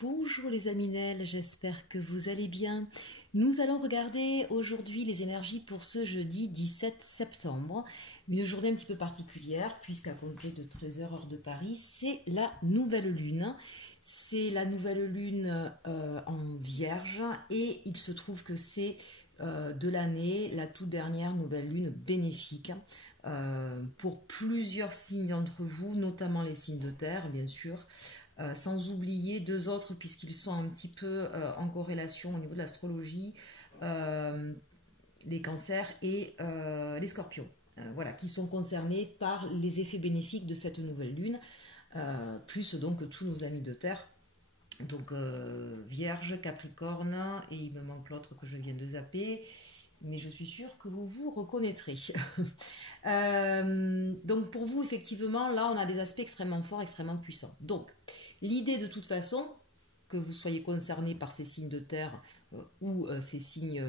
Bonjour les Aminelles, j'espère que vous allez bien. Nous allons regarder aujourd'hui les énergies pour ce jeudi 17 septembre. Une journée un petit peu particulière puisqu'à compter de 13h heure de Paris, c'est la nouvelle lune. C'est la nouvelle lune en Vierge et il se trouve que c'est de l'année la toute dernière nouvelle lune bénéfique pour plusieurs signes d'entre vous, notamment les signes de terre bien sûr. Sans oublier deux autres puisqu'ils sont un petit peu en corrélation au niveau de l'astrologie, les cancers et les scorpions, voilà, qui sont concernés par les effets bénéfiques de cette nouvelle lune, plus donc tous nos amis de terre, donc Vierge, Capricorne, et il me manque l'autre que je viens de zapper, mais je suis sûre que vous vous reconnaîtrez. Donc pour vous, effectivement, là, on a des aspects extrêmement forts, extrêmement puissants. Donc, l'idée de toute façon, que vous soyez concerné par ces signes de terre ou ces signes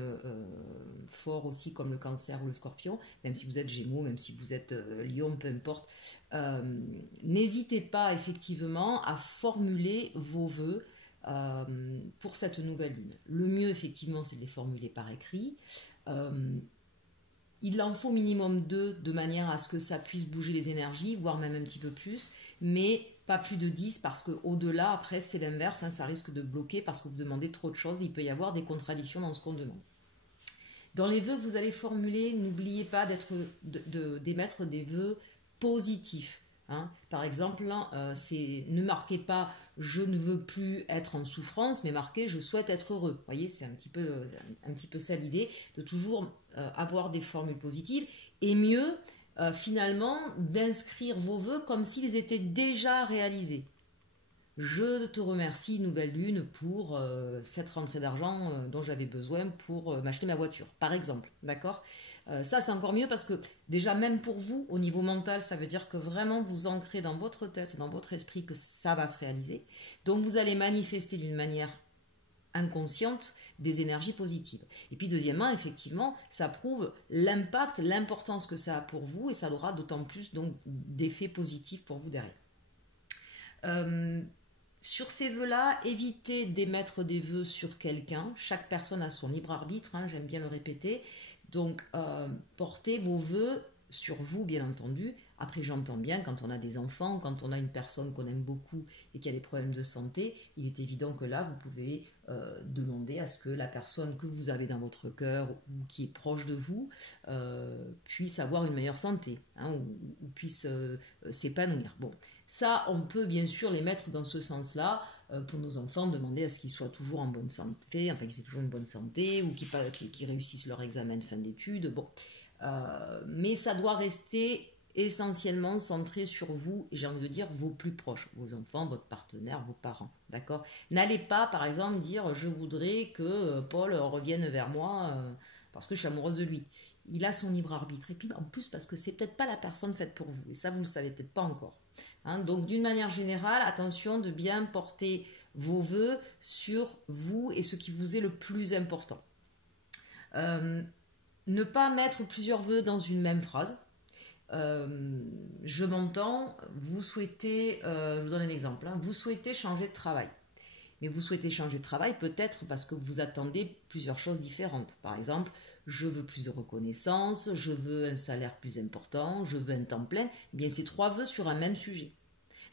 forts aussi comme le cancer ou le scorpion, même si vous êtes gémeaux, même si vous êtes lion, peu importe, n'hésitez pas effectivement à formuler vos vœux pour cette nouvelle lune. Le mieux effectivement c'est de les formuler par écrit. Il en faut minimum 2 de manière à ce que ça puisse bouger les énergies, voire même un petit peu plus, mais pas plus de 10 parce qu'au-delà, après, c'est l'inverse, hein, ça risque de bloquer parce que vous demandez trop de choses, il peut y avoir des contradictions dans ce qu'on demande. Dans les vœux que vous allez formuler, n'oubliez pas d'émettre des vœux positifs. Hein. Par exemple, ne marquez pas « je ne veux plus être en souffrance », mais marquez « je souhaite être heureux ». Vous voyez, c'est un petit peu ça l'idée, de toujours avoir des formules positives. Et mieux, finalement, d'inscrire vos vœux comme s'ils étaient déjà réalisés. Je te remercie, nouvelle lune, pour cette rentrée d'argent dont j'avais besoin pour m'acheter ma voiture, par exemple. D'accord ? Ça, c'est encore mieux parce que déjà, même pour vous, au niveau mental, ça veut dire que vraiment vous ancrez dans votre tête et dans votre esprit que ça va se réaliser. Donc, vous allez manifester d'une manière inconsciente des énergies positives. Et puis, deuxièmement, effectivement, ça prouve l'impact, l'importance que ça a pour vous et ça aura d'autant plus donc d'effets positifs pour vous derrière. Sur ces vœux-là, évitez d'émettre des vœux sur quelqu'un. Chaque personne a son libre arbitre, hein, j'aime bien le répéter. Donc, portez vos vœux sur vous, bien entendu. Après, j'entends bien, quand on a des enfants, quand on a une personne qu'on aime beaucoup et qui a des problèmes de santé, il est évident que là, vous pouvez demander à ce que la personne que vous avez dans votre cœur ou qui est proche de vous puisse avoir une meilleure santé, hein, ou puisse s'épanouir. Bon, ça, on peut bien sûr les mettre dans ce sens-là, pour nos enfants, demander à ce qu'ils soient toujours en bonne santé, enfin qu'ils aient toujours une bonne santé, ou qu'ils réussissent leur examen de fin d'études, bon. Mais ça doit rester essentiellement centré sur vous, et j'ai envie de dire vos plus proches, vos enfants, votre partenaire, vos parents, d'accord ? N'allez pas, par exemple, dire « je voudrais que Paul revienne vers moi parce que je suis amoureuse de lui ». Il a son libre arbitre, et puis en plus parce que c'est peut-être pas la personne faite pour vous, et ça vous le savez peut-être pas encore. Hein, donc d'une manière générale, attention de bien porter vos vœux sur vous et ce qui vous est le plus important. Ne pas mettre plusieurs vœux dans une même phrase. Je m'entends, vous souhaitez, je vous donne un exemple, hein, vous souhaitez changer de travail. Mais vous souhaitez changer de travail peut-être parce que vous attendez plusieurs choses différentes. Par exemple, je veux plus de reconnaissance, je veux un salaire plus important, je veux un temps plein. Eh bien, c'est 3 vœux sur un même sujet.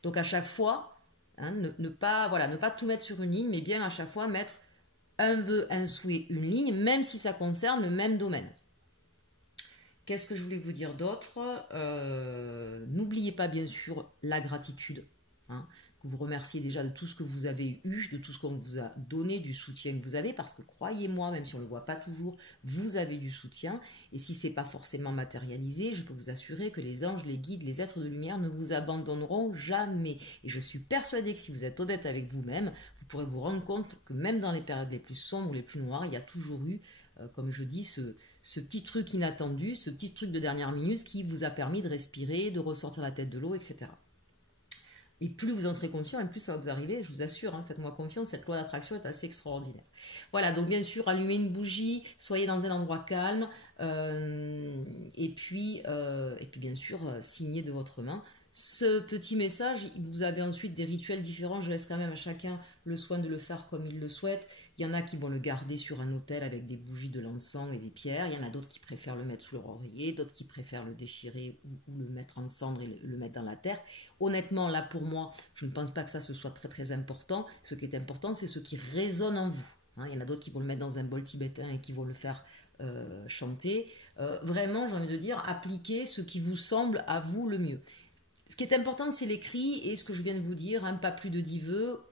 Donc à chaque fois, hein, ne pas tout mettre sur une ligne, mais bien à chaque fois mettre un vœu, un souhait, une ligne, même si ça concerne le même domaine. Qu'est-ce que je voulais vous dire d'autre ? N'oubliez pas bien sûr la gratitude, hein, que vous remerciez déjà de tout ce que vous avez eu, de tout ce qu'on vous a donné, du soutien que vous avez, parce que croyez-moi, même si on ne le voit pas toujours, vous avez du soutien, et si ce n'est pas forcément matérialisé, je peux vous assurer que les anges, les guides, les êtres de lumière ne vous abandonneront jamais. Et je suis persuadée que si vous êtes honnête avec vous-même, vous pourrez vous rendre compte que même dans les périodes les plus sombres, les plus noires, il y a toujours eu, comme je dis, ce petit truc inattendu, ce petit truc de dernière minute qui vous a permis de respirer, de ressortir la tête de l'eau, etc. Et plus vous en serez conscient, et plus ça va vous arriver, je vous assure, hein, faites-moi confiance, cette loi d'attraction est assez extraordinaire. Voilà, donc bien sûr, allumez une bougie, soyez dans un endroit calme, et puis bien sûr, signez de votre main Ce petit message, vous avez ensuite des rituels différents. Je laisse quand même à chacun le soin de le faire comme il le souhaite. Il y en a qui vont le garder sur un autel avec des bougies, de l'encens et des pierres. Il y en a d'autres qui préfèrent le mettre sous leur oreiller, d'autres qui préfèrent le déchirer ou le mettre en cendre et le mettre dans la terre. Honnêtement, là pour moi, je ne pense pas que ça ce soit très très important. Ce qui est important, c'est ce qui résonne en vous. Il y en a d'autres qui vont le mettre dans un bol tibétain et qui vont le faire chanter. Vraiment, j'ai envie de dire, appliquez ce qui vous semble à vous le mieux. Ce qui est important, c'est l'écrit et ce que je viens de vous dire, pas plus de 10 vœux,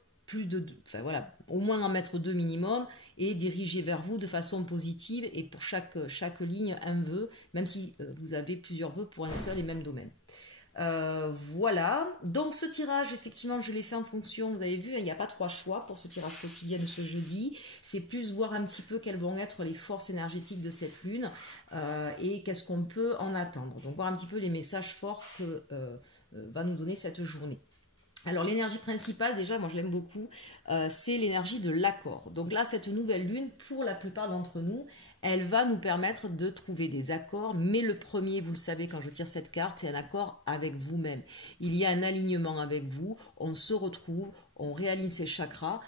enfin voilà, au moins en mettre 2 minimum et diriger vers vous de façon positive et pour chaque ligne un vœu, même si vous avez plusieurs vœux pour un seul et même domaine. Voilà, donc ce tirage, effectivement, je l'ai fait en fonction, vous avez vu, il n'y a pas 3 choix pour ce tirage quotidien de ce jeudi, c'est plus voir un petit peu quelles vont être les forces énergétiques de cette lune et qu'est-ce qu'on peut en attendre. Donc voir un petit peu les messages forts que va nous donner cette journée. Alors l'énergie principale, déjà, moi je l'aime beaucoup, c'est l'énergie de l'accord. Donc là, cette nouvelle lune, pour la plupart d'entre nous, elle va nous permettre de trouver des accords, mais le premier, vous le savez, quand je tire cette carte, c'est un accord avec vous-même. Il y a un alignement avec vous, on se retrouve, on réaligne ses chakras.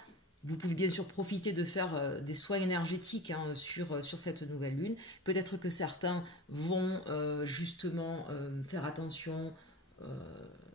Vous pouvez bien sûr profiter de faire des soins énergétiques sur cette nouvelle lune. Peut-être que certains vont justement faire attention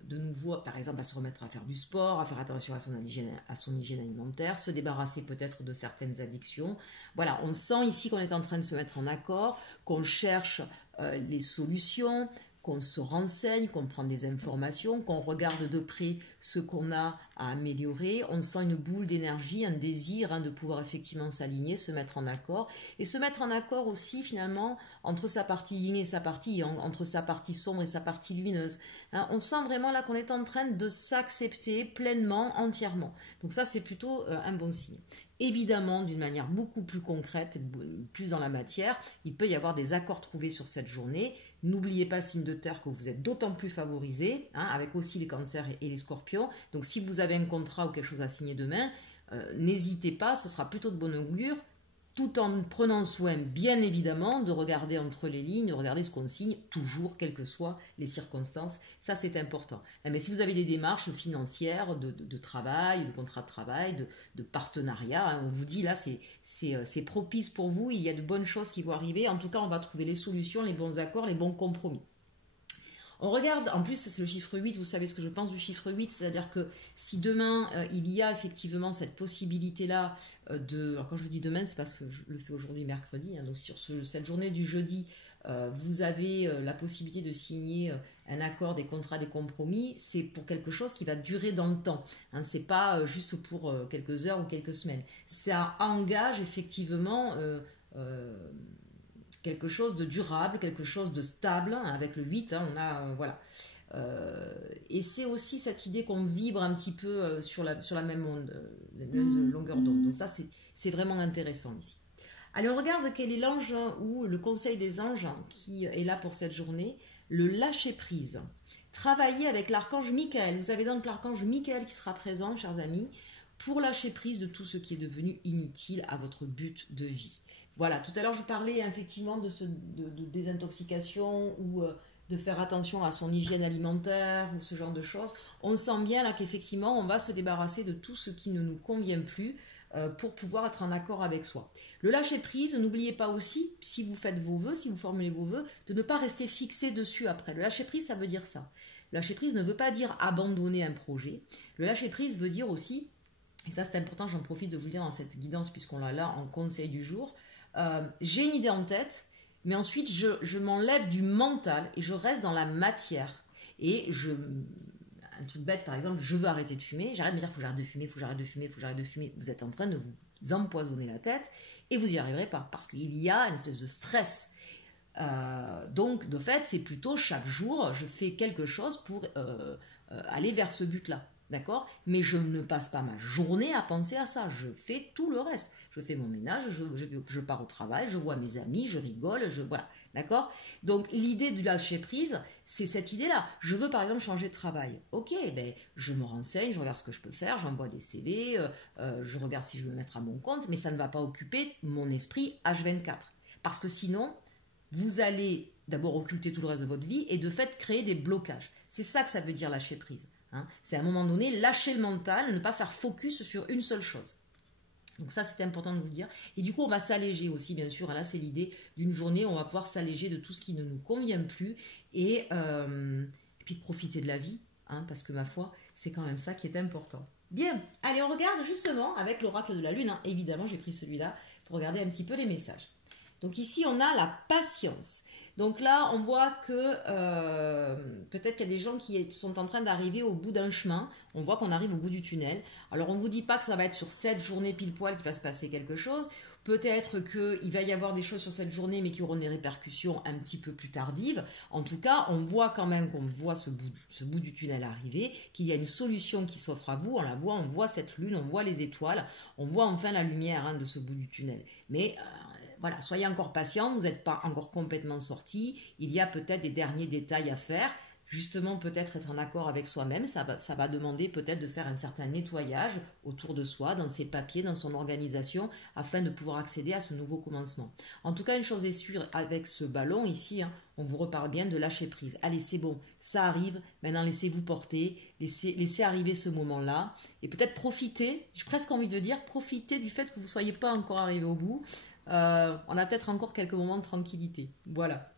de nouveau, par exemple, à se remettre à faire du sport, à faire attention à son hygiène alimentaire, se débarrasser peut-être de certaines addictions. Voilà, on sent ici qu'on est en train de se mettre en accord, qu'on cherche les solutions, qu'on se renseigne, qu'on prend des informations, qu'on regarde de près ce qu'on a à améliorer. On sent une boule d'énergie, un désir de pouvoir effectivement s'aligner, se mettre en accord. Et se mettre en accord aussi finalement entre sa partie yin et sa partie yang, entre sa partie sombre et sa partie lumineuse. On sent vraiment là qu'on est en train de s'accepter pleinement, entièrement. Donc ça c'est plutôt un bon signe. Évidemment, d'une manière beaucoup plus concrète, plus dans la matière, il peut y avoir des accords trouvés sur cette journée. N'oubliez pas, signe de terre, que vous êtes d'autant plus favorisé, avec aussi les cancers et les scorpions. Donc si vous avez un contrat ou quelque chose à signer demain, n'hésitez pas, ce sera plutôt de bon augure, tout en prenant soin, bien évidemment, de regarder entre les lignes, de regarder ce qu'on signe, toujours, quelles que soient les circonstances. Ça, c'est important. Mais si vous avez des démarches financières, de travail, de contrat de travail, de partenariat, on vous dit là, c'est propice pour vous, il y a de bonnes choses qui vont arriver. En tout cas, on va trouver les solutions, les bons accords, les bons compromis. On regarde, en plus c'est le chiffre 8, vous savez ce que je pense du chiffre 8, c'est-à-dire que si demain il y a effectivement cette possibilité-là alors quand je vous dis demain, c'est parce que je le fais aujourd'hui mercredi, donc sur cette journée du jeudi, vous avez la possibilité de signer un accord, des contrats, des compromis, c'est pour quelque chose qui va durer dans le temps, c'est pas juste pour quelques heures ou quelques semaines. Ça engage effectivement quelque chose de durable, quelque chose de stable, avec le 8, on a, voilà. Et c'est aussi cette idée qu'on vibre un petit peu sur la même onde, la même longueur d'onde. Donc ça, c'est vraiment intéressant ici. Allez, on regarde quel est l'ange ou le conseil des anges qui est là pour cette journée. Le lâcher-prise. Travailler avec l'archange Michael. Vous avez donc l'archange Michael qui sera présent, chers amis, pour lâcher prise de tout ce qui est devenu inutile à votre but de vie. Voilà, tout à l'heure je parlais effectivement de désintoxication ou de faire attention à son hygiène alimentaire ou ce genre de choses. On sent bien là qu'effectivement on va se débarrasser de tout ce qui ne nous convient plus pour pouvoir être en accord avec soi. Le lâcher prise, n'oubliez pas aussi, si vous faites vos vœux, si vous formulez vos vœux, de ne pas rester fixé dessus après. Le lâcher prise, ça veut dire ça. Le lâcher prise ne veut pas dire abandonner un projet. Le lâcher prise veut dire aussi, et ça c'est important, j'en profite de vous le dire dans cette guidance puisqu'on l'a là en conseil du jour, j'ai une idée en tête, mais ensuite je m'enlève du mental et je reste dans la matière. Et un truc bête par exemple, je veux arrêter de fumer, j'arrête de me dire faut que j'arrête de fumer, faut que j'arrête de fumer, faut que j'arrête de fumer. Vous êtes en train de vous empoisonner la tête et vous n'y arriverez pas parce qu'il y a une espèce de stress. Donc de fait c'est plutôt chaque jour je fais quelque chose pour aller vers ce but-là. D'accord ? Mais je ne passe pas ma journée à penser à ça. Je fais tout le reste. Je fais mon ménage, je pars au travail, je vois mes amis, je rigole, voilà. D'accord ? Donc l'idée du lâcher prise, c'est cette idée-là. Je veux par exemple changer de travail. Ok, je me renseigne, je regarde ce que je peux faire, j'envoie des CV, je regarde si je veux me mettre à mon compte, mais ça ne va pas occuper mon esprit H24. Parce que sinon, vous allez d'abord occulter tout le reste de votre vie et de fait créer des blocages. C'est ça que ça veut dire lâcher prise. Hein. C'est à un moment donné lâcher le mental, ne pas faire focus sur une seule chose. Donc ça, c'est important de vous le dire. Et du coup, on va s'alléger aussi, bien sûr. Là, c'est l'idée d'une journée où on va pouvoir s'alléger de tout ce qui ne nous convient plus et puis de profiter de la vie, hein, parce que ma foi, c'est quand même ça qui est important. Bien, allez, on regarde justement avec l'oracle de la Lune. Hein. Évidemment, j'ai pris celui-là pour regarder un petit peu les messages. Donc ici, on a la patience. Donc là, on voit que peut-être qu'il y a des gens qui sont en train d'arriver au bout d'un chemin. On voit qu'on arrive au bout du tunnel. Alors, on ne vous dit pas que ça va être sur cette journée pile poil qu'il va se passer quelque chose. Peut-être qu'il va y avoir des choses sur cette journée, mais qui auront des répercussions un petit peu plus tardives. En tout cas, on voit quand même qu'on voit ce bout du tunnel arriver, qu'il y a une solution qui s'offre à vous. On voit cette lune, on voit les étoiles, on voit enfin la lumière, hein, de ce bout du tunnel. Mais voilà, soyez encore patient, vous n'êtes pas encore complètement sorti. Il y a peut-être des derniers détails à faire. Justement, peut-être être en accord avec soi-même, ça va demander peut-être de faire un certain nettoyage autour de soi, dans ses papiers, dans son organisation, afin de pouvoir accéder à ce nouveau commencement. En tout cas, une chose est sûre, avec ce ballon ici, hein, on vous reparle bien de lâcher prise. Allez, c'est bon, ça arrive, maintenant laissez-vous porter, laissez arriver ce moment-là, et peut-être profitez, j'ai presque envie de dire, profitez du fait que vous ne soyez pas encore arrivé au bout. On a peut-être encore quelques moments de tranquillité. Voilà.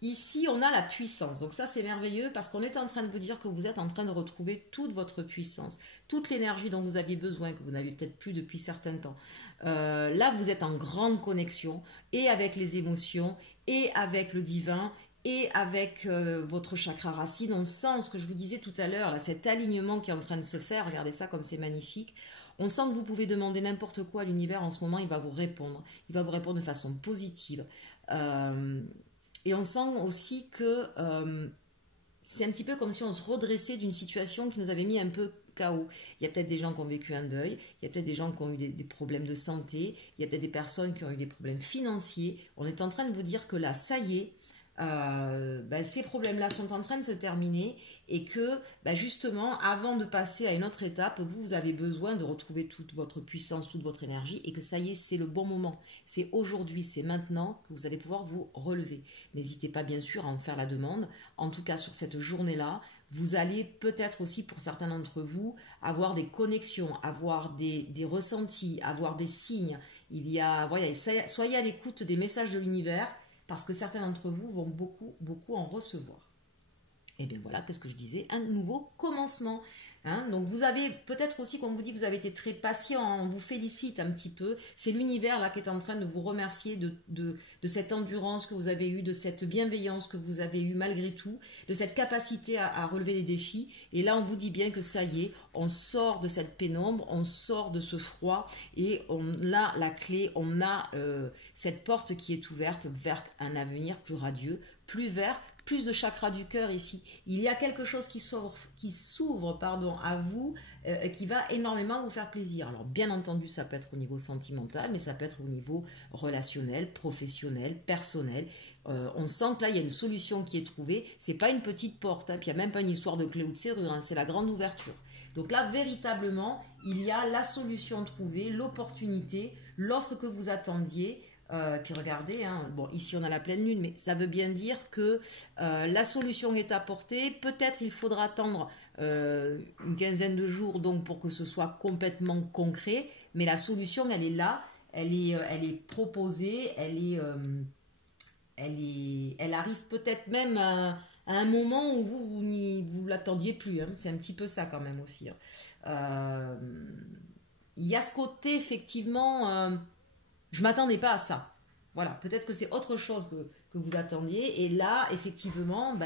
Ici, on a la puissance. Donc ça, c'est merveilleux parce qu'on est en train de vous dire que vous êtes en train de retrouver toute votre puissance, toute l'énergie dont vous aviez besoin, que vous n'avez peut-être plus depuis certains temps. Là, vous êtes en grande connexion et avec les émotions et avec le divin et avec votre chakra racine. On sent ce que je vous disais tout à l'heure, là, cet alignement qui est en train de se faire. Regardez ça comme c'est magnifique. On sent que vous pouvez demander n'importe quoi à l'univers en ce moment, il va vous répondre. Il va vous répondre de façon positive. Et on sent aussi que c'est un petit peu comme si on se redressait d'une situation qui nous avait mis un peu KO. Il y a peut-être des gens qui ont vécu un deuil, il y a peut-être des gens qui ont eu des problèmes de santé, il y a peut-être des personnes qui ont eu des problèmes financiers. On est en train de vous dire que là, ça y est, ces problèmes-là sont en train de se terminer et que justement, avant de passer à une autre étape, vous avez besoin de retrouver toute votre puissance, toute votre énergie et que ça y est, c'est le bon moment. C'est aujourd'hui, c'est maintenant que vous allez pouvoir vous relever. N'hésitez pas bien sûr à en faire la demande. En tout cas, sur cette journée-là, vous allez peut-être aussi, pour certains d'entre vous, avoir des connexions, avoir des ressentis, avoir des signes. Soyez à l'écoute des messages de l'univers parce que certains d'entre vous vont beaucoup en recevoir. Et bien voilà, qu'est-ce que je disais, un nouveau commencement. Hein, donc vous avez peut-être aussi, comme vous dit, vous avez été très patient, hein, on vous félicite un petit peu. C'est l'univers là qui est en train de vous remercier de cette endurance que vous avez eue, de cette bienveillance que vous avez eue malgré tout, de cette capacité à relever les défis. Et là, on vous dit bien que ça y est, on sort de cette pénombre, on sort de ce froid et on a la clé, on a cette porte qui est ouverte vers un avenir plus radieux, plus vert, plus de chakra du cœur ici. Il y a quelque chose qui s'ouvre à vous, qui va énormément vous faire plaisir. Alors bien entendu, ça peut être au niveau sentimental, mais ça peut être au niveau relationnel, professionnel, personnel. On sent que là, il y a une solution qui est trouvée. C'est pas une petite porte, hein, puis il n'y a même pas une histoire de clé ou de serrure, hein, c'est la grande ouverture. Donc là, véritablement, il y a la solution trouvée, l'opportunité, l'offre que vous attendiez. Puis regardez, hein, bon, ici on a la pleine lune, mais ça veut bien dire que la solution est apportée. Peut-être il faudra attendre une quinzaine de jours donc pour que ce soit complètement concret, mais la solution elle est là, elle est proposée, elle arrive peut-être même à un moment où vous l'attendiez plus. Hein. C'est un petit peu ça quand même aussi. Hein. Il y a ce côté effectivement. Je ne m'attendais pas à ça. Voilà, peut-être que c'est autre chose que vous attendiez. Et là, effectivement,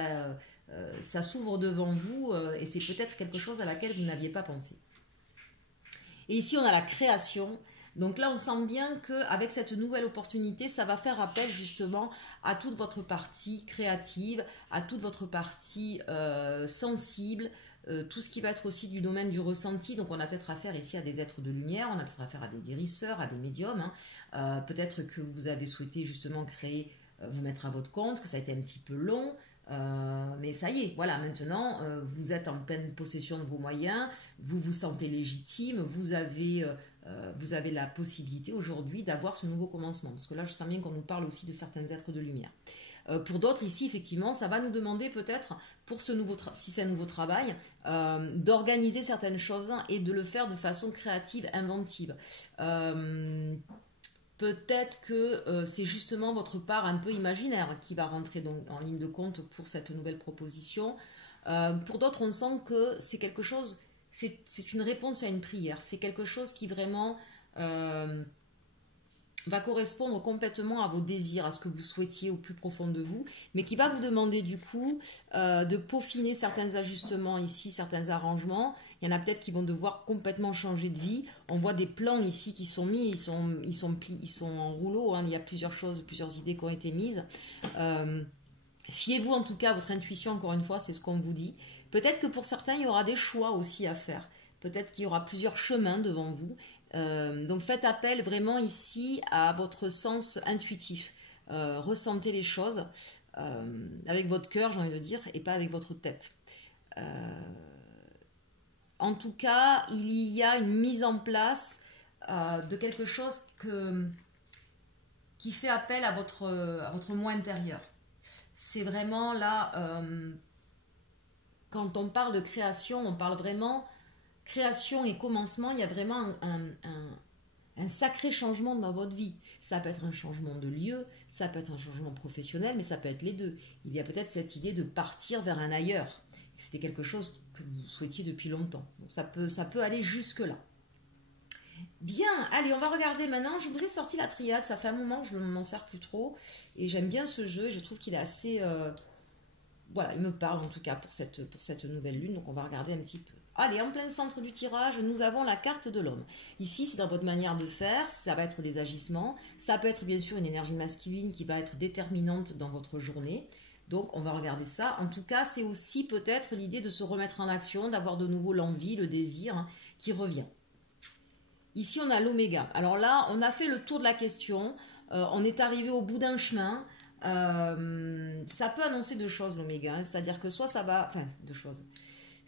ça s'ouvre devant vous et c'est peut-être quelque chose à laquelle vous n'aviez pas pensé. Et ici, on a la création. Donc là, on sent bien qu'avec cette nouvelle opportunité, ça va faire appel justement à toute votre partie créative, à toute votre partie sensible, tout ce qui va être aussi du domaine du ressenti. Donc on a peut-être affaire ici à des êtres de lumière, on a peut-être affaire à des guérisseurs, à des médiums. Hein. Peut-être que vous avez souhaité justement créer, vous mettre à votre compte, que ça a été un petit peu long. Mais ça y est, voilà, maintenant vous êtes en pleine possession de vos moyens, vous vous sentez légitime, vous avez la possibilité aujourd'hui d'avoir ce nouveau commencement. Parce que là, je sens bien qu'on nous parle aussi de certains êtres de lumière. Pour d'autres, ici, effectivement, ça va nous demander peut-être, pour ce si c'est un nouveau travail, d'organiser certaines choses et de le faire de façon créative, inventive. Peut-être que c'est justement votre part un peu imaginaire qui va rentrer donc en ligne de compte pour cette nouvelle proposition. Pour d'autres, on sent que c'est quelque chose, c'est une réponse à une prière. C'est quelque chose qui vraiment va correspondre complètement à vos désirs, à ce que vous souhaitiez au plus profond de vous, mais qui va vous demander du coup de peaufiner certains ajustements ici, certains arrangements. Il y en a peut-être qui vont devoir complètement changer de vie. On voit des plans ici qui sont mis, ils sont en rouleau, hein. Il y a plusieurs choses, plusieurs idées qui ont été mises. Fiez-vous en tout cas à votre intuition, encore une fois, c'est ce qu'on vous dit. Peut-être que pour certains, il y aura des choix aussi à faire. Peut-être qu'il y aura plusieurs chemins devant vous. Donc faites appel vraiment ici à votre sens intuitif. Ressentez les choses avec votre cœur, j'ai envie de dire, et pas avec votre tête. En tout cas, il y a une mise en place de quelque chose qui fait appel à votre moi intérieur. C'est vraiment là, quand on parle de création, on parle vraiment création et commencement, il y a vraiment un sacré changement dans votre vie. Ça peut être un changement de lieu, ça peut être un changement professionnel, mais ça peut être les deux. Il y a peut-être cette idée de partir vers un ailleurs. C'était quelque chose que vous souhaitiez depuis longtemps. Donc ça peut aller jusque-là. Bien, allez, on va regarder maintenant. Je vous ai sorti la triade, ça fait un moment que je ne m'en sers plus trop. Et j'aime bien ce jeu, je trouve qu'il est assez... voilà, il me parle en tout cas pour cette nouvelle lune. Donc on va regarder un petit peu. Allez, en plein centre du tirage, nous avons la carte de l'homme. Ici, c'est dans votre manière de faire, ça va être des agissements. Ça peut être bien sûr une énergie masculine qui va être déterminante dans votre journée. Donc, on va regarder ça. En tout cas, c'est aussi peut-être l'idée de se remettre en action, d'avoir de nouveau l'envie, le désir qui revient. Ici, on a l'oméga. Alors là, on a fait le tour de la question. On est arrivé au bout d'un chemin. Ça peut annoncer deux choses, l'oméga. Hein. C'est-à-dire que soit ça va... Enfin, deux choses.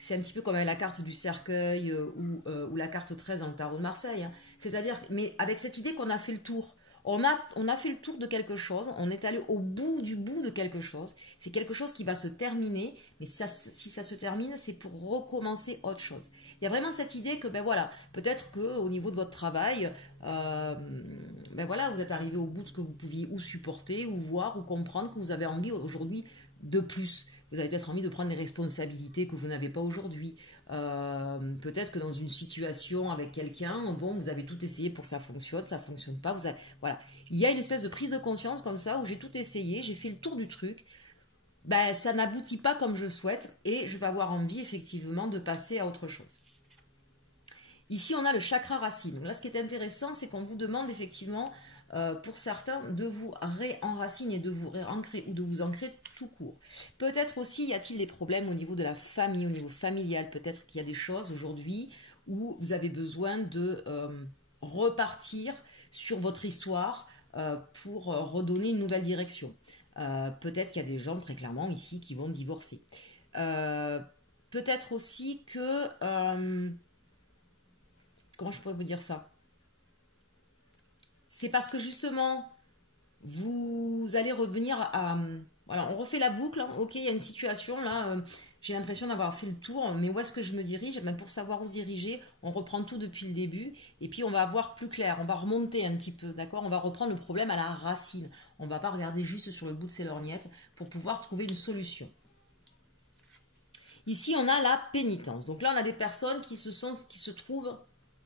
C'est un petit peu comme avec la carte du cercueil ou la carte 13 dans le tarot de Marseille. Hein. C'est-à-dire, mais avec cette idée qu'on a fait le tour. On a fait le tour de quelque chose, on est allé au bout de quelque chose. C'est quelque chose qui va se terminer, mais si ça se termine, c'est pour recommencer autre chose. Il y a vraiment cette idée que, ben voilà, peut-être qu'au niveau de votre travail, ben voilà, vous êtes arrivé au bout de ce que vous pouviez ou supporter, ou voir, ou comprendre, que vous avez envie aujourd'hui de plus. Vous avez peut-être envie de prendre les responsabilités que vous n'avez pas aujourd'hui. Peut-être que dans une situation avec quelqu'un, bon, vous avez tout essayé pour que ça fonctionne pas. Voilà. Il y a une espèce de prise de conscience comme ça où j'ai tout essayé, j'ai fait le tour du truc. Ben, ça n'aboutit pas comme je souhaite et je vais avoir envie effectivement de passer à autre chose. Ici, on a le chakra racine. Donc là, ce qui est intéressant, c'est qu'on vous demande effectivement, pour certains, de vous réenraciner, de vous réancrer ou de vous ancrer tout court. Peut-être aussi, y a-t-il des problèmes au niveau de la famille, au niveau familial. Peut-être qu'il y a des choses aujourd'hui où vous avez besoin de repartir sur votre histoire pour redonner une nouvelle direction. Peut-être qu'il y a des gens, très clairement, ici, qui vont divorcer. Peut-être aussi que... comment je pourrais vous dire ça? C'est parce que justement, vous allez revenir à... Voilà, on refait la boucle. Hein. Ok, il y a une situation là, j'ai l'impression d'avoir fait le tour, mais où est-ce que je me dirige? Ben, pour savoir où se diriger, on reprend tout depuis le début, et puis on va voir plus clair, on va remonter un petit peu, d'accord? On va reprendre le problème à la racine. On ne va pas regarder juste sur le bout de ses lorgnettes pour pouvoir trouver une solution. Ici, on a la pénitence. Donc là, on a des personnes qui se trouvent...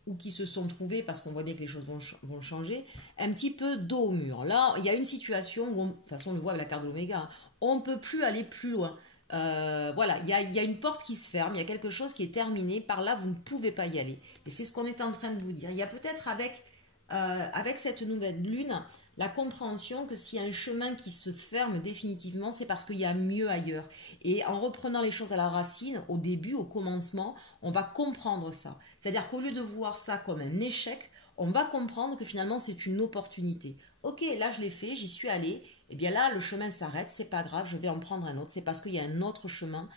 ou qui se sont trouvés, parce qu'on voit bien que les choses vont changer, un petit peu dos au mur. Là, il y a une situation où, de toute façon, on le voit avec la carte de l'oméga, hein, on ne peut plus aller plus loin. Voilà, il y a une porte qui se ferme, il y a quelque chose qui est terminé, par là, vous ne pouvez pas y aller. Et c'est ce qu'on est en train de vous dire. Il y a peut-être avec cette nouvelle lune, la compréhension que s'il y a un chemin qui se ferme définitivement, c'est parce qu'il y a mieux ailleurs. Et en reprenant les choses à la racine, au début, au commencement, on va comprendre ça. C'est-à-dire qu'au lieu de voir ça comme un échec, on va comprendre que finalement c'est une opportunité. Ok, là je l'ai fait, j'y suis allé, et bien là le chemin s'arrête, c'est pas grave, je vais en prendre un autre. C'est parce qu'il y a un autre chemin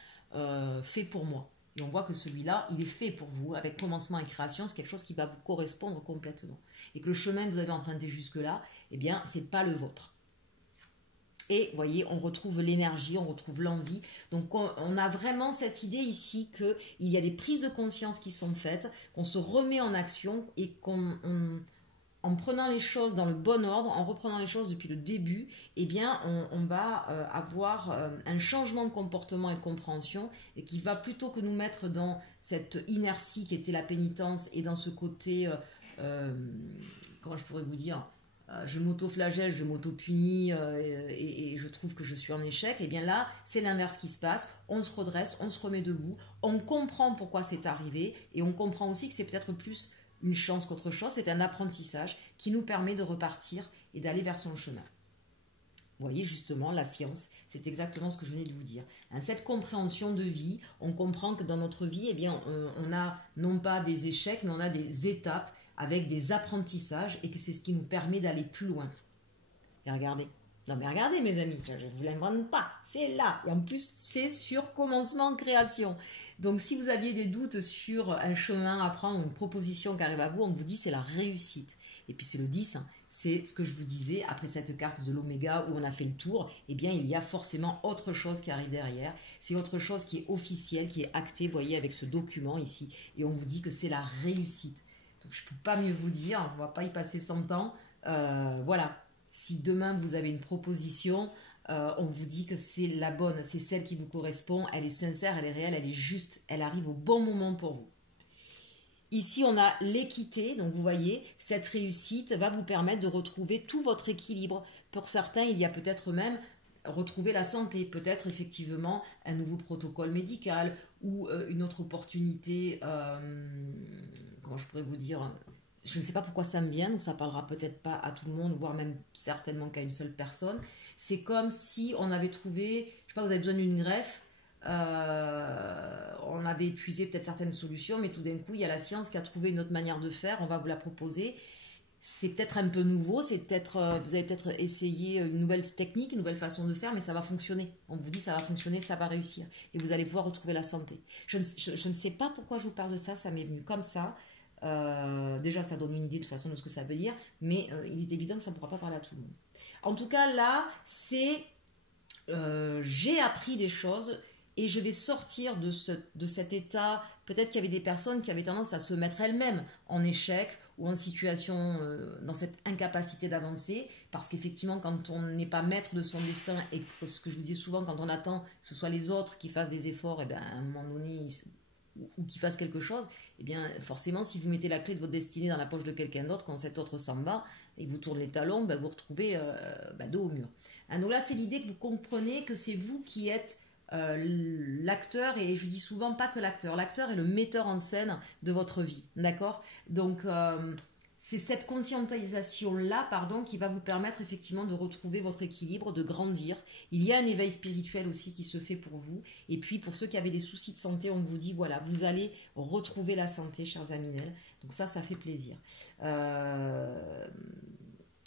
fait pour moi. Et on voit que celui-là, il est fait pour vous, avec commencement et création, c'est quelque chose qui va vous correspondre complètement. Et que le chemin que vous avez emprunté jusque-là, eh bien, c'est pas le vôtre. Et vous voyez, on retrouve l'énergie, on retrouve l'envie. Donc on a vraiment cette idée ici qu'il y a des prises de conscience qui sont faites, qu'on se remet en action et en prenant les choses dans le bon ordre, en reprenant les choses depuis le début, eh bien on va avoir un changement de comportement et de compréhension et qui va plutôt que nous mettre dans cette inertie qui était la pénitence et dans ce côté, comment je pourrais vous dire, je m'auto-flagelle, je m'auto-punis et je trouve que je suis en échec, et bien là, c'est l'inverse qui se passe. On se redresse, on se remet debout, on comprend pourquoi c'est arrivé et on comprend aussi que c'est peut-être plus une chance qu'autre chose, c'est un apprentissage qui nous permet de repartir et d'aller vers son chemin. Vous voyez, justement, la science, c'est exactement ce que je venais de vous dire. Cette compréhension de vie, on comprend que dans notre vie, eh bien, on a non pas des échecs, mais on a des étapes avec des apprentissages et que c'est ce qui nous permet d'aller plus loin. Et regardez. Non mais regardez mes amis, je ne vous l'invente pas, c'est là. Et en plus, c'est sur commencement création. Donc si vous aviez des doutes sur un chemin à prendre, une proposition qui arrive à vous, on vous dit c'est la réussite. Et puis c'est le 10, hein, c'est ce que je vous disais, après cette carte de l'oméga où on a fait le tour, eh bien il y a forcément autre chose qui arrive derrière. C'est autre chose qui est officielle, qui est actée, vous voyez, avec ce document ici. Et on vous dit que c'est la réussite. Donc je ne peux pas mieux vous dire, on ne va pas y passer 100 ans. Voilà. Si demain vous avez une proposition, on vous dit que c'est la bonne, c'est celle qui vous correspond, elle est sincère, elle est réelle, elle est juste, elle arrive au bon moment pour vous. Ici, on a l'équité, donc vous voyez, cette réussite va vous permettre de retrouver tout votre équilibre. Pour certains, il y a peut-être même retrouver la santé, peut-être effectivement un nouveau protocole médical ou une autre opportunité, comment je pourrais vous dire, je ne sais pas pourquoi ça me vient, donc ça parlera peut-être pas à tout le monde, voire même certainement qu'à une seule personne. C'est comme si on avait trouvé, je sais pas, vous avez besoin d'une greffe, on avait épuisé peut-être certaines solutions, mais tout d'un coup, il y a la science qui a trouvé une autre manière de faire, on va vous la proposer. C'est peut-être un peu nouveau, c'est peut-être, vous avez peut-être essayé une nouvelle technique, une nouvelle façon de faire, mais ça va fonctionner. On vous dit ça va fonctionner, ça va réussir. Et vous allez pouvoir retrouver la santé. Je ne sais pas pourquoi je vous parle de ça, ça m'est venu comme ça. Déjà ça donne une idée de toute façon de ce que ça veut dire, mais il est évident que ça ne pourra pas parler à tout le monde. En tout cas là, c'est j'ai appris des choses et je vais sortir de cet état. Peut-être qu'il y avait des personnes qui avaient tendance à se mettre elles-mêmes en échec ou en situation dans cette incapacité d'avancer, parce qu'effectivement quand on n'est pas maître de son destin, et ce que je vous dis souvent, quand on attend que ce soit les autres qui fassent des efforts, et bien à un moment donné ou qui fasse quelque chose, eh bien forcément si vous mettez la clé de votre destinée dans la poche de quelqu'un d'autre, quand cet autre s'en va et que vous tournez les talons, ben, vous retrouvez dos au mur. Donc là c'est l'idée que vous comprenez que c'est vous qui êtes l'acteur, et je dis souvent pas que l'acteur est le metteur en scène de votre vie, d'accord? Donc c'est cette conscientisation-là, qui va vous permettre effectivement de retrouver votre équilibre, de grandir. Il y a un éveil spirituel aussi qui se fait pour vous. Et puis pour ceux qui avaient des soucis de santé, on vous dit, voilà, vous allez retrouver la santé, chers Aminel. Donc ça fait plaisir.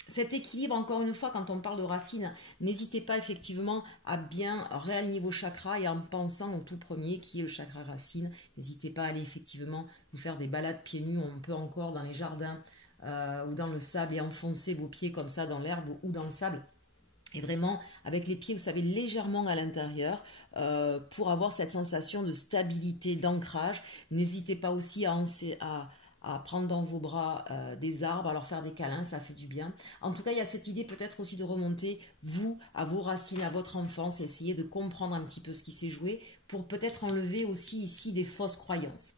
Cet équilibre, encore une fois, quand on parle de racines, n'hésitez pas effectivement à bien réaligner vos chakras, et en pensant au tout premier qui est le chakra racine. N'hésitez pas à aller effectivement vous faire des balades pieds nus, on peut encore dans les jardins ou dans le sable, et enfoncer vos pieds comme ça dans l'herbe ou dans le sable. Et vraiment, avec les pieds, vous savez, légèrement à l'intérieur, pour avoir cette sensation de stabilité, d'ancrage. N'hésitez pas aussi à prendre dans vos bras des arbres, à leur faire des câlins, ça fait du bien. En tout cas, il y a cette idée peut-être aussi de remonter, vous, à vos racines, à votre enfance, et essayer de comprendre un petit peu ce qui s'est joué, pour peut-être enlever aussi ici des fausses croyances.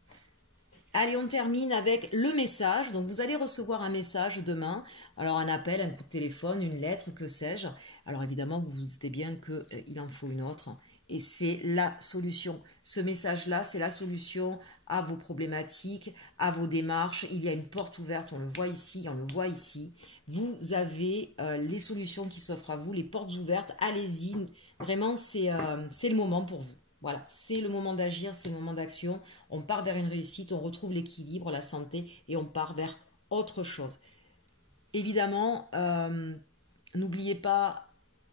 Allez, on termine avec le message. Donc, vous allez recevoir un message demain. Alors, un appel, un coup de téléphone, une lettre, que sais-je. Alors, évidemment, vous vous doutez bien qu'il en faut une autre. Et c'est la solution. Ce message-là, c'est la solution à vos problématiques, à vos démarches. Il y a une porte ouverte, on le voit ici, on le voit ici. Vous avez les solutions qui s'offrent à vous, les portes ouvertes. Allez-y. Vraiment, c'est le moment pour vous. Voilà, c'est le moment d'agir, c'est le moment d'action. On part vers une réussite, on retrouve l'équilibre, la santé, et on part vers autre chose. Évidemment, n'oubliez pas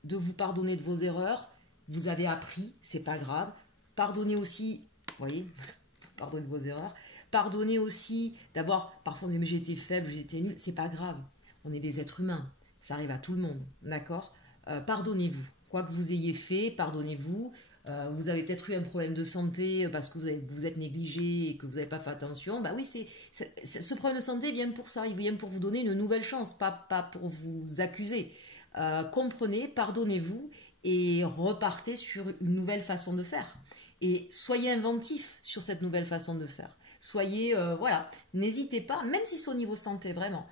de vous pardonner de vos erreurs. Vous avez appris, c'est pas grave. Pardonnez aussi, voyez, pardonnez de vos erreurs. Pardonnez aussi d'avoir, parfois on dit mais j'ai été faible, j'ai été nul, c'est pas grave. On est des êtres humains, ça arrive à tout le monde, d'accord? Pardonnez-vous. Quoi que vous ayez fait, pardonnez-vous. Vous avez peut-être eu un problème de santé parce que vous êtes négligé et que vous n'avez pas fait attention. Bah oui, ce problème de santé vient pour ça. Il vient pour vous donner une nouvelle chance, pas pour vous accuser. Comprenez, pardonnez-vous et repartez sur une nouvelle façon de faire. Et soyez inventif sur cette nouvelle façon de faire. Soyez, voilà, n'hésitez pas, même si c'est au niveau santé, vraiment.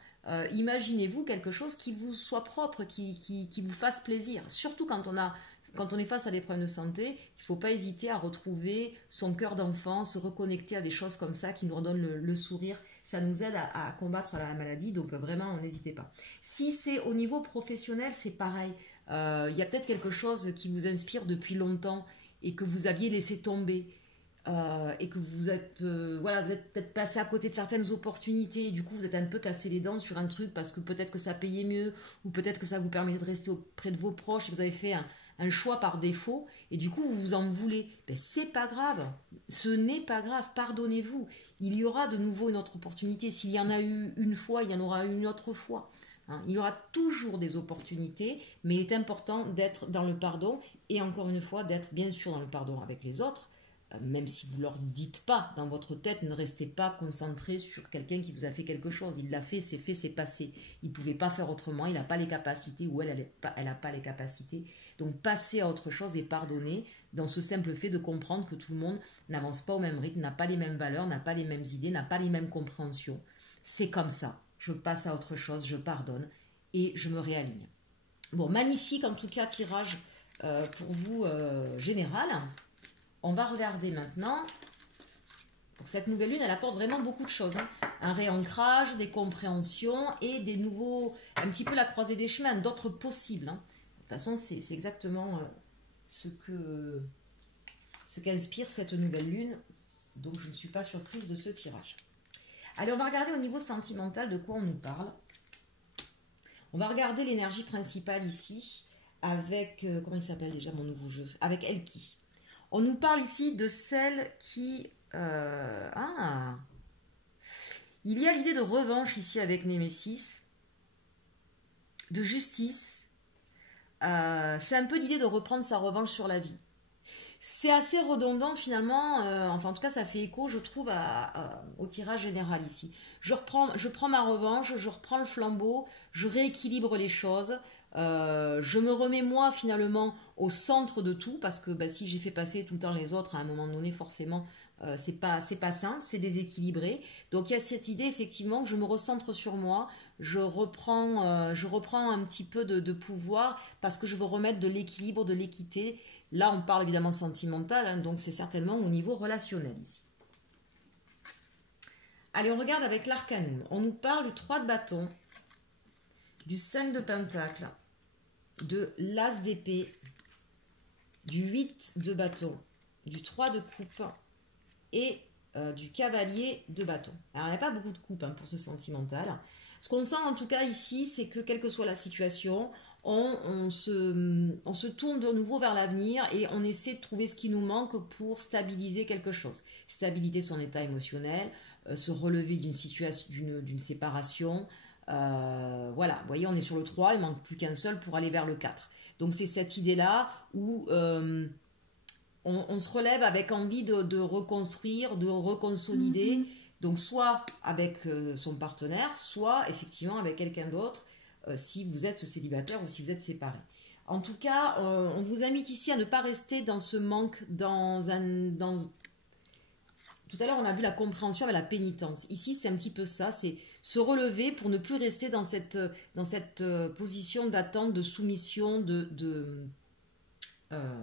Imaginez-vous quelque chose qui vous soit propre, qui vous fasse plaisir. Surtout quand on est face à des problèmes de santé, il ne faut pas hésiter à retrouver son cœur d'enfant, se reconnecter à des choses comme ça qui nous redonnent le sourire. Ça nous aide à combattre la maladie, donc vraiment, n'hésitez pas. Si c'est au niveau professionnel, c'est pareil. Il y a peut-être quelque chose qui vous inspire depuis longtemps et que vous aviez laissé tomber. Et que vous êtes peut-être passé à côté de certaines opportunités et du coup vous êtes un peu cassé les dents sur un truc parce que peut-être que ça payait mieux ou peut-être que ça vous permet de rester auprès de vos proches et que vous avez fait un choix par défaut et du coup vous vous en voulez. Ben, c'est pas grave, ce n'est pas grave, pardonnez-vous. Il y aura de nouveau une autre opportunité. S'il y en a eu une fois, il y en aura une autre fois. Il y aura toujours des opportunités, mais il est important d'être dans le pardon et encore une fois d'être bien sûr dans le pardon avec les autres. Même si vous ne leur dites pas dans votre tête, ne restez pas concentré sur quelqu'un qui vous a fait quelque chose. Il l'a fait, c'est passé. Il ne pouvait pas faire autrement, il n'a pas les capacités ou elle n'a pas les capacités. Donc passez à autre chose et pardonnez dans ce simple fait de comprendre que tout le monde n'avance pas au même rythme, n'a pas les mêmes valeurs, n'a pas les mêmes idées, n'a pas les mêmes compréhensions. C'est comme ça. Je passe à autre chose, je pardonne et je me réaligne. Bon, magnifique en tout cas tirage pour vous général. On va regarder maintenant. Donc cette nouvelle lune, elle apporte vraiment beaucoup de choses. Un réancrage, des compréhensions et des nouveaux... Un petit peu la croisée des chemins, d'autres possibles. De toute façon, c'est exactement ce qu'inspire cette nouvelle lune. Donc je ne suis pas surprise de ce tirage. Allez, on va regarder au niveau sentimental de quoi on nous parle. On va regarder l'énergie principale ici avec... comment il s'appelle déjà mon nouveau jeu? Avec Elki. On nous parle ici de celle qui... il y a l'idée de revanche ici avec Némésis, de justice. C'est un peu l'idée de reprendre sa revanche sur la vie. C'est assez redondant finalement, enfin en tout cas ça fait écho je trouve au tirage général ici. Je prends ma revanche, je reprends le flambeau, je rééquilibre les choses. Je me remets moi finalement au centre de tout parce que si j'ai fait passer tout le temps les autres à un moment donné forcément c'est pas sain, c'est déséquilibré. Donc il y a cette idée effectivement que je me recentre sur moi, je reprends un petit peu de pouvoir parce que je veux remettre de l'équilibre, de l'équité. Là on parle évidemment sentimental, donc c'est certainement au niveau relationnel ici. Allez, on regarde avec l'arcanum. On nous parle du 3 de bâton, du 5 de pentacle, de l'as d'épée, du 8 de bâton, du 3 de coupe et du cavalier de bâton. Alors il n'y a pas beaucoup de coupe pour ce sentimental. Ce qu'on sent en tout cas ici, c'est que quelle que soit la situation, on se tourne de nouveau vers l'avenir et on essaie de trouver ce qui nous manque pour stabiliser quelque chose. Stabiliser son état émotionnel, se relever d'une situation, d'une séparation. Voilà, vous voyez, on est sur le 3, il ne manque plus qu'un seul pour aller vers le 4. Donc c'est cette idée-là où on se relève avec envie de reconstruire, de reconsolider, donc soit avec son partenaire, soit effectivement avec quelqu'un d'autre, si vous êtes célibataire ou si vous êtes séparé. En tout cas, on vous invite ici à ne pas rester dans ce manque, Tout à l'heure, on a vu la compréhension avec la pénitence. Ici, c'est un petit peu ça, c'est se relever pour ne plus rester dans cette position d'attente, de soumission, je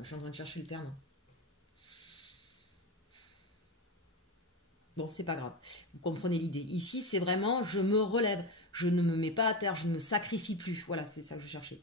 suis en train de chercher le terme. Bon, c'est pas grave, vous comprenez l'idée. Ici, c'est vraiment, je me relève, je ne me mets pas à terre, je ne me sacrifie plus. Voilà, c'est ça que je cherchais.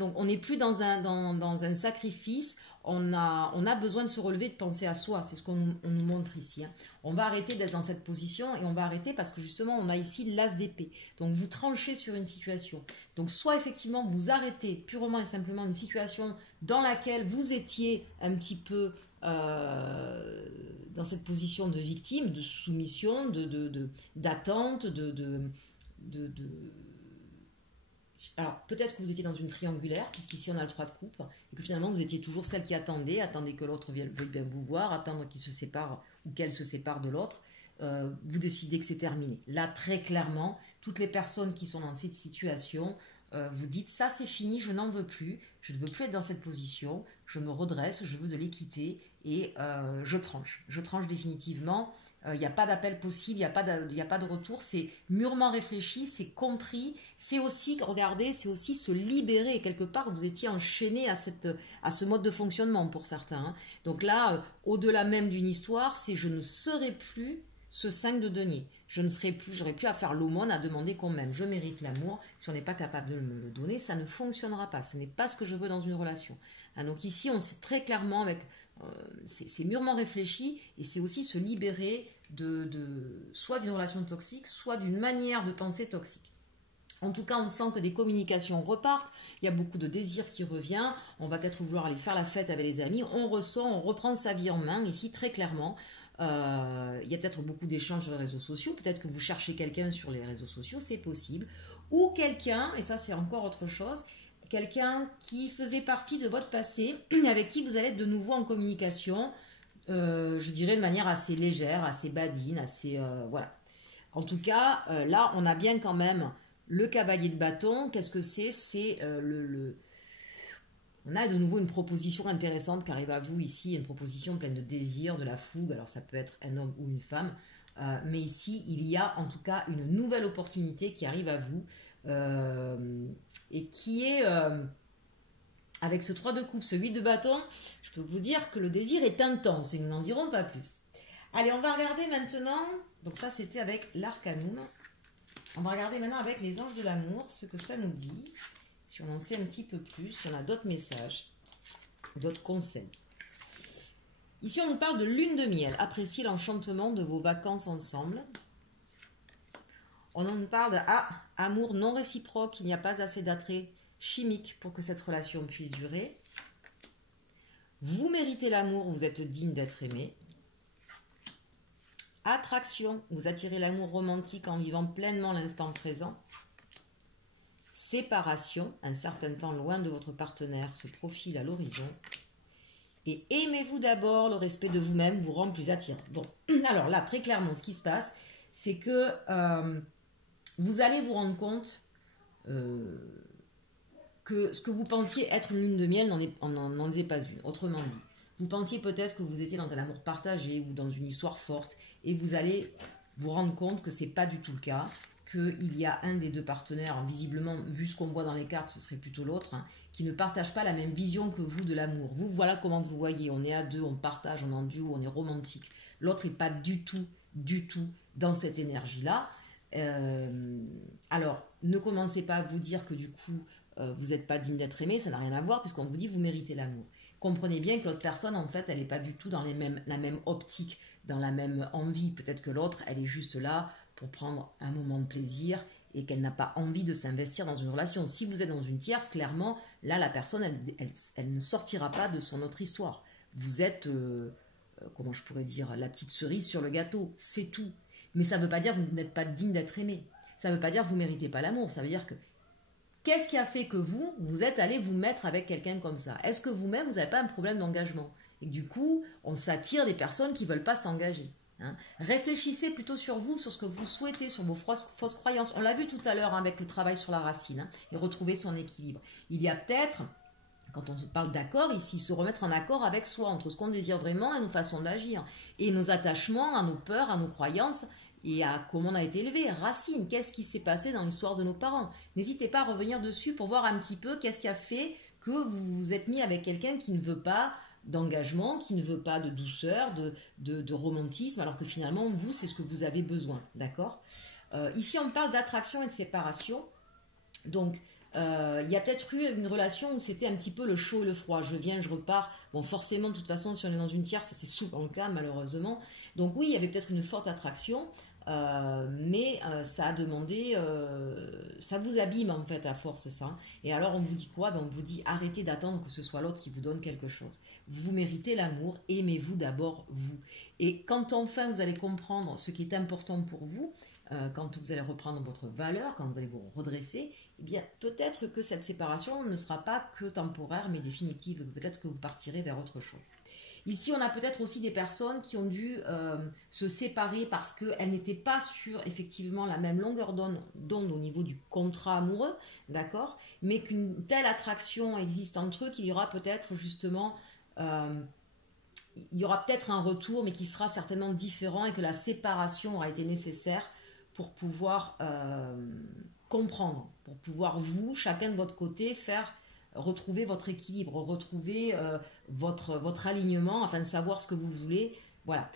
Donc, on n'est plus dans un sacrifice, on a besoin de se relever, de penser à soi. C'est ce qu'on nous montre ici. On va arrêter d'être dans cette position et on va arrêter parce que justement, on a ici l'as d'épée. Donc, vous tranchez sur une situation. Donc, soit effectivement, vous arrêtez purement et simplement une situation dans laquelle vous étiez un petit peu... dans cette position de victime, de soumission, d'attente, Alors, peut-être que vous étiez dans une triangulaire, puisqu'ici on a le 3 de coupe, et que finalement vous étiez toujours celle qui attendait que l'autre veuille bien vous voir, attendre qu'il se sépare ou qu'elle se sépare de l'autre. Vous décidez que c'est terminé. Là, très clairement, toutes les personnes qui sont dans cette situation, vous dites ça c'est fini, je n'en veux plus, je ne veux plus être dans cette position, je me redresse, je veux de l'équité et je tranche. Je tranche définitivement. Il n'y a pas d'appel possible, il n'y a pas de retour, c'est mûrement réfléchi, c'est compris, c'est aussi, regardez, c'est aussi se libérer. Quelque part, vous étiez enchaîné à ce mode de fonctionnement pour certains. Hein. Donc là, au-delà même d'une histoire, c'est je ne serai plus ce 5 de denier. J'aurai plus à faire l'aumône, à demander qu'on m'aime. Je mérite l'amour. Si on n'est pas capable de me le donner, ça ne fonctionnera pas. Ce n'est pas ce que je veux dans une relation. Hein, donc ici, on sait très clairement avec... c'est mûrement réfléchi et c'est aussi se libérer soit d'une relation toxique, soit d'une manière de penser toxique. En tout cas, on sent que des communications repartent, il y a beaucoup de désir qui revient, on va peut-être vouloir aller faire la fête avec les amis, on ressort, on reprend sa vie en main, ici très clairement. Il y a peut-être beaucoup d'échanges sur les réseaux sociaux, peut-être que vous cherchez quelqu'un sur les réseaux sociaux, c'est possible, ou quelqu'un, et ça c'est encore autre chose, quelqu'un qui faisait partie de votre passé, avec qui vous allez être de nouveau en communication, je dirais de manière assez légère, assez badine, assez... voilà. En tout cas, là, on a bien quand même le cavalier de bâton. Qu'est-ce que c'est? C'est on a de nouveau une proposition intéressante qui arrive à vous ici, une proposition pleine de désir, de la fougue. Alors ça peut être un homme ou une femme. Mais ici, il y a en tout cas une nouvelle opportunité qui arrive à vous et qui est... avec ce 3 de coupe, ce 8 de bâton, je peux vous dire que le désir est intense et nous n'en dirons pas plus. Allez, on va regarder maintenant, donc ça c'était avec l'arcanum, on va regarder maintenant avec les anges de l'amour, ce que ça nous dit, si on en sait un petit peu plus, si on a d'autres messages, d'autres conseils. Ici on nous parle de lune de miel, appréciez l'enchantement de vos vacances ensemble. On nous parle de amour non réciproque, il n'y a pas assez d'attrait chimique pour que cette relation puisse durer. Vous méritez l'amour, vous êtes digne d'être aimé. Attraction, vous attirez l'amour romantique en vivant pleinement l'instant présent. Séparation, un certain temps loin de votre partenaire se profile à l'horizon. Et aimez-vous d'abord, le respect de vous-même vous rend plus attirant. Bon, alors là, très clairement, ce qui se passe, c'est que vous allez vous rendre compte que ce que vous pensiez être une lune de miel n'en est pas une. Autrement dit, vous pensiez peut-être que vous étiez dans un amour partagé ou dans une histoire forte et vous allez vous rendre compte que ce n'est pas du tout le cas, qu'il y a un des deux partenaires, visiblement, vu ce qu'on voit dans les cartes, ce serait plutôt l'autre, hein, qui ne partage pas la même vision que vous de l'amour. Vous, voilà comment vous voyez, on est à deux, on partage, on est en duo, on est romantique. L'autre n'est pas du tout dans cette énergie-là. Alors, ne commencez pas à vous dire que du coup, vous n'êtes pas digne d'être aimé, ça n'a rien à voir, puisqu'on vous dit vous méritez l'amour. Comprenez bien que l'autre personne, en fait, elle n'est pas du tout dans la même optique, dans la même envie. Peut-être que l'autre, elle est juste là pour prendre un moment de plaisir et qu'elle n'a pas envie de s'investir dans une relation. Si vous êtes dans une tierce, clairement, là, la personne, elle ne sortira pas de son autre histoire. Vous êtes, comment je pourrais dire, la petite cerise sur le gâteau, c'est tout. Mais ça ne veut pas dire que vous n'êtes pas digne d'être aimé. Ça ne veut pas dire que vous ne méritez pas l'amour. Ça veut dire que qu'est-ce qui a fait que vous êtes allé vous mettre avec quelqu'un comme ça? Est-ce que vous-même, vous n'avez pas un problème d'engagement? Et du coup, on s'attire des personnes qui ne veulent pas s'engager. Hein. Réfléchissez plutôt sur vous, sur ce que vous souhaitez, sur vos fausses croyances. On l'a vu tout à l'heure hein, avec le travail sur la racine hein, et retrouver son équilibre. Il y a peut-être, quand on parle d'accord ici, se remettre en accord avec soi, entre ce qu'on désire vraiment et nos façons d'agir. Et nos attachements à nos peurs, à nos croyances et à comment on a été élevé. Racine, qu'est-ce qui s'est passé dans l'histoire de nos parents? N'hésitez pas à revenir dessus pour voir un petit peu qu'est-ce qui a fait que vous vous êtes mis avec quelqu'un qui ne veut pas d'engagement, qui ne veut pas de douceur, de romantisme, alors que finalement, vous, c'est ce que vous avez besoin, d'accord? Ici, on parle d'attraction et de séparation. Donc, il y a peut-être eu une relation où c'était un petit peu le chaud et le froid. Je viens, je repars. Bon, forcément, de toute façon, si on est dans une tierce, c'est souvent le cas, malheureusement. Donc oui, il y avait peut-être une forte attraction, mais ça a demandé... ça vous abîme, en fait, à force, ça. Et alors, on vous dit quoi? On vous dit, arrêtez d'attendre que ce soit l'autre qui vous donne quelque chose. Vous méritez l'amour, aimez-vous d'abord, vous. Et quand enfin, vous allez comprendre ce qui est important pour vous, quand vous allez reprendre votre valeur, quand vous allez vous redresser, eh bien peut-être que cette séparation ne sera pas que temporaire mais définitive, peut-être que vous partirez vers autre chose. Ici, on a peut-être aussi des personnes qui ont dû se séparer parce qu'elles n'étaient pas sur effectivement la même longueur d'onde au niveau du contrat amoureux, d'accord, mais qu'une telle attraction existe entre eux qu'il y aura peut-être justement il y aura peut-être un retour, mais qui sera certainement différent et que la séparation aura été nécessaire pour pouvoir comprendre, pour pouvoir vous, chacun de votre côté, retrouver votre équilibre, retrouver votre alignement afin de savoir ce que vous voulez. Voilà.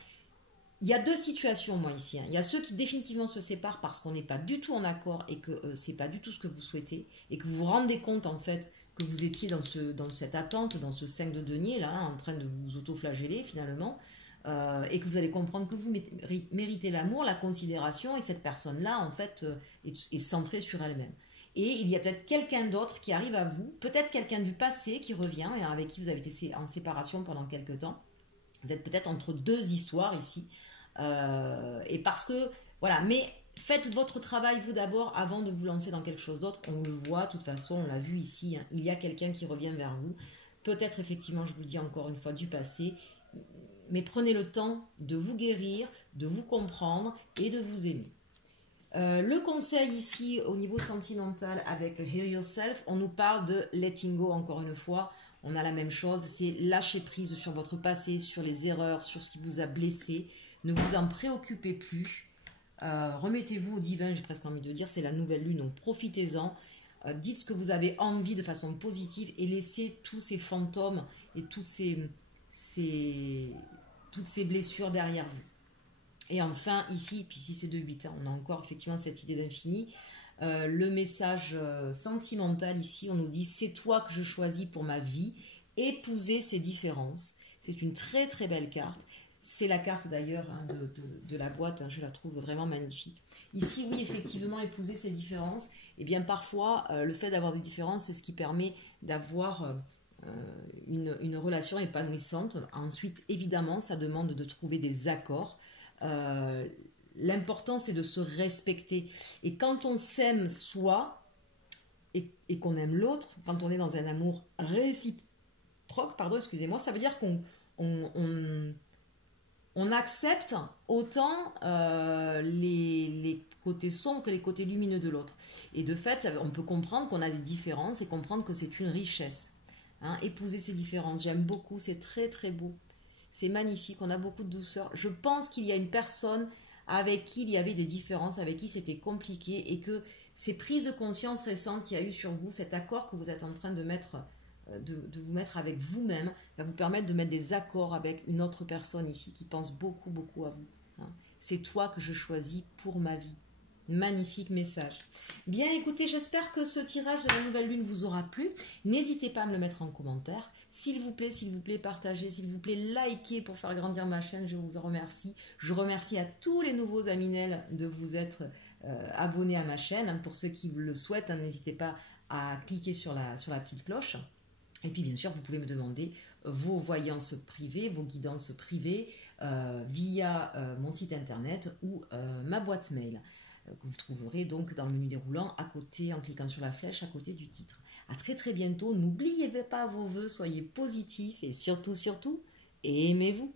Il y a deux situations, moi, ici. Il y a ceux qui définitivement se séparent parce qu'on n'est pas du tout en accord et que c'est pas du tout ce que vous souhaitez et que vous vous rendez compte, en fait, que vous étiez dans cette attente, dans ce 5 de denier, là, en train de vous auto-flageller, finalement, et que vous allez comprendre que vous méritez l'amour, la considération, et que cette personne-là, en fait, est centrée sur elle-même. Et il y a peut-être quelqu'un d'autre qui arrive à vous, peut-être quelqu'un du passé qui revient et avec qui vous avez été en séparation pendant quelque temps. Vous êtes peut-être entre deux histoires ici. Et parce que, voilà, mais faites votre travail vous d'abord avant de vous lancer dans quelque chose d'autre. On le voit, de toute façon, on l'a vu ici, hein, il y a quelqu'un qui revient vers vous. Peut-être effectivement, je vous le dis encore une fois, du passé. Mais prenez le temps de vous guérir, de vous comprendre et de vous aimer. Le conseil ici au niveau sentimental avec le Heal Yourself, on nous parle de letting go encore une fois. On a la même chose, c'est lâcher prise sur votre passé, sur les erreurs, sur ce qui vous a blessé. Ne vous en préoccupez plus. Remettez-vous au divin, j'ai presque envie de dire, c'est la nouvelle lune, donc profitez-en. Dites ce que vous avez envie de façon positive et laissez tous ces fantômes et toutes ces blessures derrière vous. Et enfin, ici, puis ici c'est de 8, hein, on a encore effectivement cette idée d'infini. Le message sentimental ici, on nous dit c'est toi que je choisis pour ma vie, épouser ces différences. C'est une très très belle carte. C'est la carte d'ailleurs hein, de la boîte, hein, je la trouve vraiment magnifique. Ici, oui, effectivement, épouser ces différences. Et bien parfois, le fait d'avoir des différences, c'est ce qui permet d'avoir une relation épanouissante. Ensuite, évidemment, ça demande de trouver des accords. L'important c'est de se respecter et quand on s'aime soi et qu'on aime l'autre, quand on est dans un amour réciproque, ça veut dire on accepte autant les côtés sombres que les côtés lumineux de l'autre et de fait on peut comprendre qu'on a des différences et comprendre que c'est une richesse hein, épouser ces différences, j'aime beaucoup, c'est très très beau. C'est magnifique, on a beaucoup de douceur. Je pense qu'il y a une personne avec qui il y avait des différences, avec qui c'était compliqué et que ces prises de conscience récentes qu'il y a eu sur vous, cet accord que vous êtes en train de mettre, de vous mettre avec vous-même, va vous permettre de mettre des accords avec une autre personne ici qui pense beaucoup, beaucoup à vous. Hein. C'est toi que je choisis pour ma vie. Magnifique message. Bien, écoutez, j'espère que ce tirage de la nouvelle lune vous aura plu. N'hésitez pas à me le mettre en commentaire. S'il vous plaît, partagez, s'il vous plaît, likez pour faire grandir ma chaîne. Je vous en remercie. Je remercie à tous les nouveaux Aminel de vous être abonnés à ma chaîne. Pour ceux qui le souhaitent, hein, n'hésitez pas à cliquer sur la petite cloche. Et puis, bien sûr, vous pouvez me demander vos voyances privées, vos guidances privées via mon site internet ou ma boîte mail. Que vous trouverez donc dans le menu déroulant à côté, en cliquant sur la flèche à côté du titre. À très très bientôt, n'oubliez pas vos vœux, soyez positifs et surtout, aimez-vous.